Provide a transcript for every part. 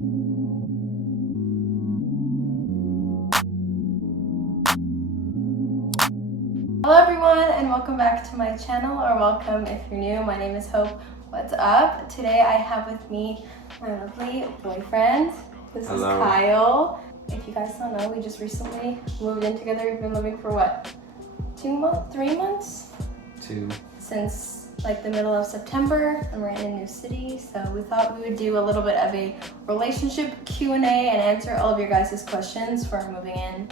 Hello everyone and welcome back to my channel, or welcome if you're new. My name is Hope. What's up? Today I have with me my lovely boyfriend. This Hello. is Kyle. If you guys don't know, we just recently moved in together. We've been living for what? 2 months? 3 months? 2. Since like the middle of September, and we're in a new city, so we thought we would do a little bit of a relationship Q&A and answer all of your guys' questions for moving in.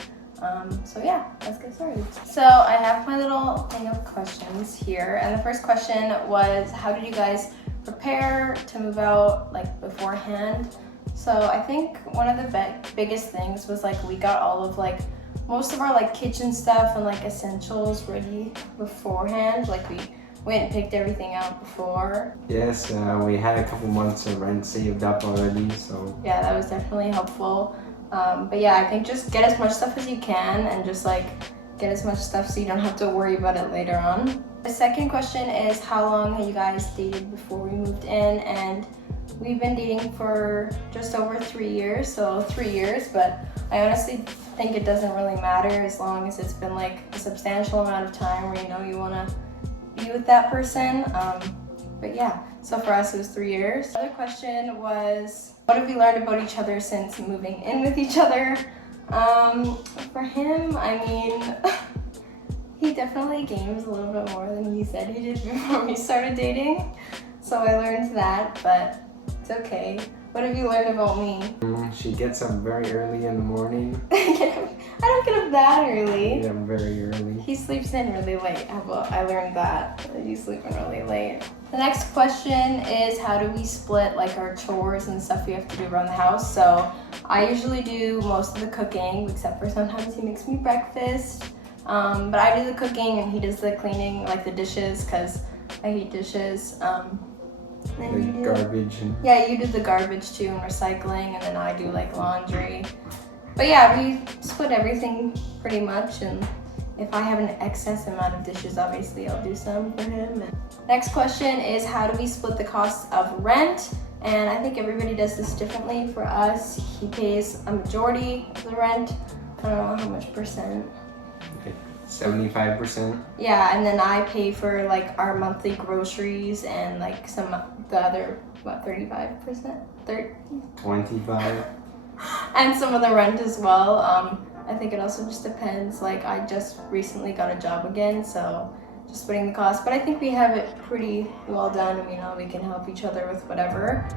So yeah, let's get started. So I have my little thing of questions here, and the first question was, how did you guys prepare to move out like beforehand? So I think one of the biggest things was like we got all of like most of our like kitchen stuff and like essentials ready beforehand. Like we went and picked everything out before. Yes, we had a couple months of rent saved up already, so yeah, that was definitely helpful. But yeah, I think just get as much stuff as you can and just like get as much stuff so you don't have to worry about it later on. The second question is, how long have you guys dated before we moved in? And we've been dating for just over 3 years, so 3 years, but I honestly think it doesn't really matter as long as it's been like a substantial amount of time where you know you want to be with that person. But yeah, so for us it was 3 years. The other question was, what have we learned about each other since moving in with each other? For him, I mean, he definitely games a little bit more than he said he did before we started dating. So I learned that, but it's okay. What have you learned about me? She gets up very early in the morning. I don't get up that early. Yeah, very early. He sleeps in really late. I learned that he's sleeping really late. The next question is, how do we split like our chores and stuff we have to do around the house? So I usually do most of the cooking, except for sometimes he makes me breakfast. But I do the cooking and he does the cleaning, like the dishes, because I hate dishes. The garbage. Yeah, you do the garbage too and recycling, and then I do like laundry. But yeah, we split everything pretty much, and if I have an excess amount of dishes, obviously I'll do some for him. Next question is, how do we split the cost of rent? And I think everybody does this differently. For us, he pays a majority of the rent. I don't know how much percent. 75%. Yeah, and then I pay for like our monthly groceries and like the other, what, 35%? 25. And some of the rent as well. I think it also just depends. Like I just recently got a job again, so just splitting the cost. But I think we have it pretty well done, and we know we can help each other with whatever.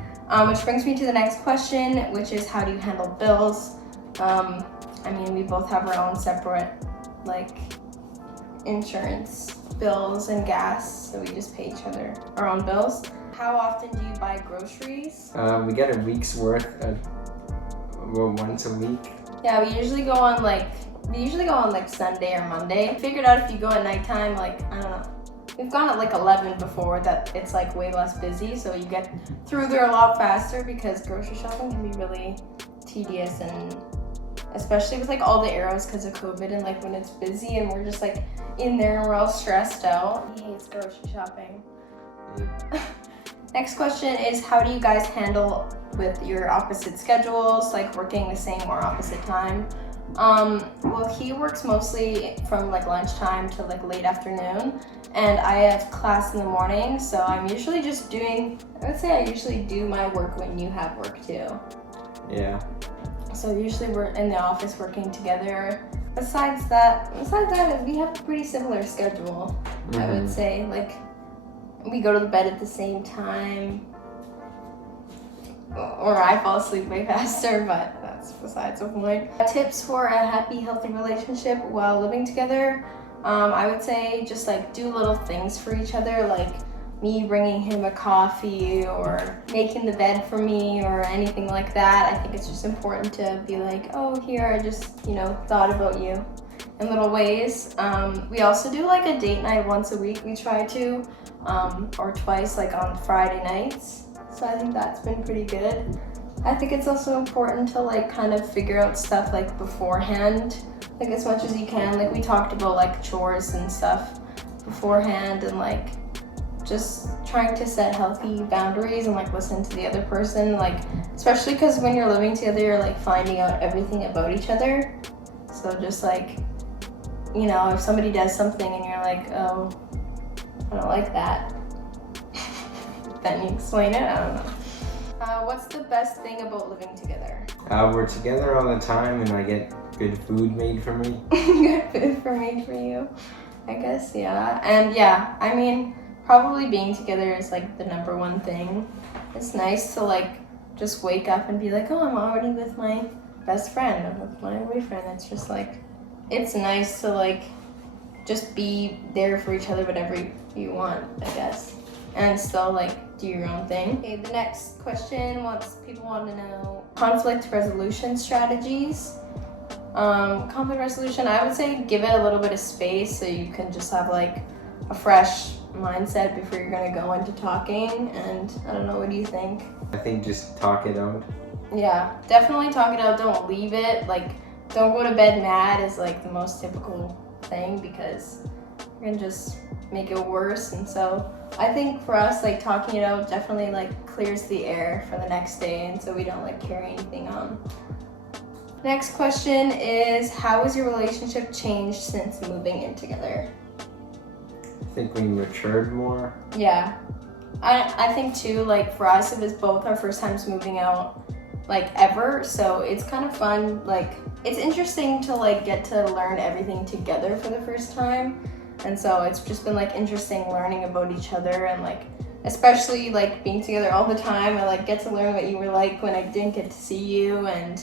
Which brings me to the next question, which is, how do you handle bills? I mean, we both have our own separate like insurance bills and gas, so we just pay each other our own bills. How often do you buy groceries? We get a week's worth once a week. Yeah, we usually go on like Sunday or Monday. Figured out if you go at nighttime, like, I don't know, we've gone at like 11 before, that it's like way less busy, so you get through there a lot faster, because grocery shopping can be really tedious, and especially with like all the arrows because of COVID, and like when it's busy and we're just like in there and we're all stressed out. He hates grocery shopping. Yeah. Next question is, how do you guys handle with your opposite schedules, like working the same or opposite time? Well, he works mostly from like lunchtime to like late afternoon, and I have class in the morning, so I'm usually just doing, I would say I usually do my work when you have work too. Yeah. So usually we're in the office working together. Besides that, we have a pretty similar schedule. I would say, like, we go to bed at the same time, or I fall asleep way faster, but that's besides the point. Tips for a happy, healthy relationship while living together. I would say just like do little things for each other, like me bringing him a coffee or making the bed for me or anything like that. I think it's just important to be like, oh, here, I just, thought about you in little ways. We also do like a date night once a week. We try to, or twice, like on Friday nights. So I think that's been pretty good. I think it's also important to like kind of figure out stuff like beforehand, like as much as you can. Like we talked about like chores and stuff beforehand, and like just trying to set healthy boundaries and like listen to the other person, like especially because when you're living together, you're like finding out everything about each other. So just like, you know, if somebody does something and you're like, oh, I don't like that, then you explain it. I don't know. What's the best thing about living together? We're together all the time, and I get good food made for me. Good food made for you, I guess. Yeah. And yeah, I mean, probably being together is like the number one thing. It's nice to like just wake up and be like, oh, I'm already with my best friend, I'm with my boyfriend. It's just like, it's nice to like just be there for each other, whatever you want, I guess, and still like do your own thing. Okay, the next question, people want to know conflict resolution strategies. Conflict resolution, I would say give it a little bit of space so you can just have like a fresh mindset before you're gonna go into talking. And I don't know, what do you think? I think just talk it out. Yeah, definitely talk it out. Don't leave it. Like, don't go to bed mad is like the most typical thing, because you're gonna just make it worse. And so I think for us, like talking it out definitely like clears the air for the next day, and so we don't like carry anything on. Next question is, how has your relationship changed since moving in together? I think we matured more. Yeah, I think too, like for us, it was both our first times moving out like ever, so it's kind of fun. Like, it's interesting to like get to learn everything together for the first time, and so it's just been like interesting learning about each other, and like especially like being together all the time, I like get to learn what you were like when I didn't get to see you. And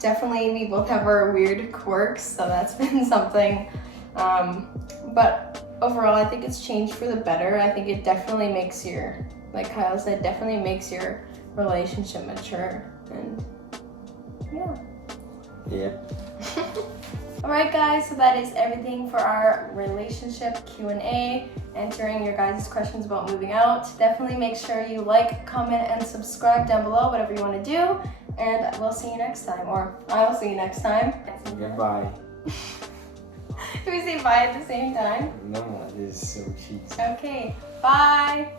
definitely we both have our weird quirks, so that's been something, but overall I think it's changed for the better. I think it definitely makes your, like Kyle said, definitely makes your relationship mature. And yeah. Alright guys, so that is everything for our relationship Q&A, answering your guys' questions about moving out. Definitely make sure you like, comment, and subscribe down below, whatever you want to do, and we'll see you next time, or I'll see you next time. Goodbye. Can we say bye at the same time? No, it is so cheap. Okay, bye!